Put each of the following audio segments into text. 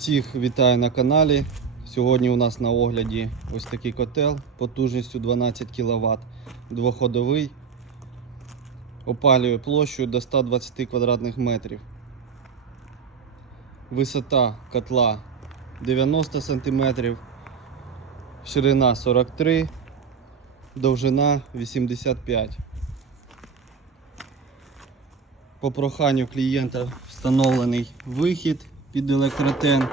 Всіх вітаю на каналі. Сьогодні у нас на огляді ось такий котел потужністю 12 кВт, двоходовий, опалює площу до 120 квадратних метрів. Висота котла 90 см, ширина 43, довжина 85 По проханню клієнта встановлений вихід під електротен.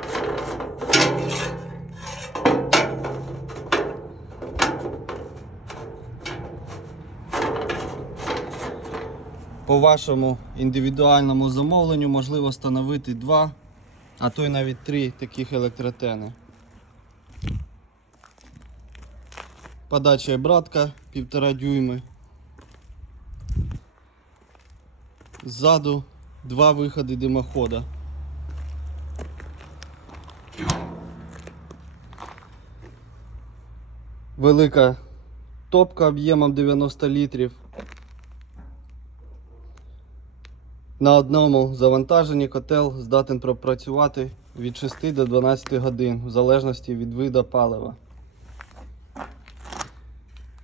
По вашому індивідуальному замовленню можливо встановити два, а то й навіть три таких електротени. Подача і братка 1,5 дюйми. Ззаду два виходи димохода. Велика топка об'ємом 90 літрів. На одному завантаженні котел здатен пропрацювати від 6 до 12 годин в залежності від вида палива.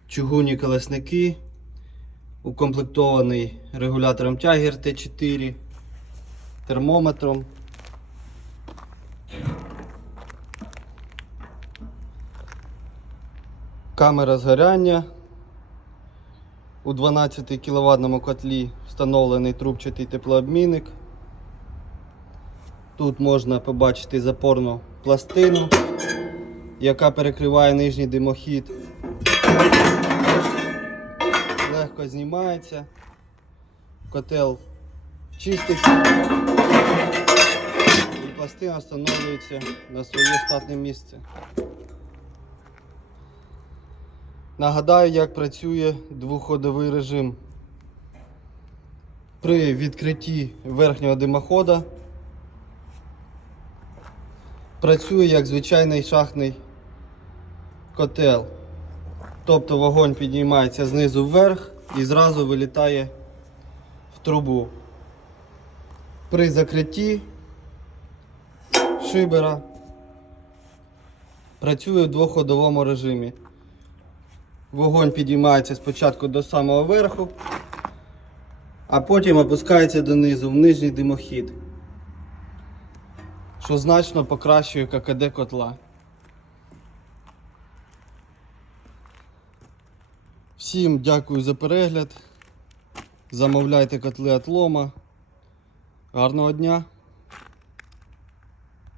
Чугунні колесники, укомплектований регулятором тяги РТ4, термометром. Камера згоряння. У 12 кВт котлі встановлений трубчатий теплообмінник. Тут можна побачити запорну пластину, яка перекриває нижній димохід. Легко знімається. Котел чиститься. І пластина встановлюється на своє штатне місце. Нагадаю, як працює двоходовий режим. При відкритті верхнього димохода працює як звичайний шахтний котел. Тобто вогонь піднімається знизу вверх і зразу вилітає в трубу. При закритті шибера працює в двоходовому режимі. Вогонь підіймається спочатку до самого верху, а потім опускається донизу в нижній димохід, що значно покращує ККД котла. Всім дякую за перегляд. Замовляйте котли від лома. Гарного дня!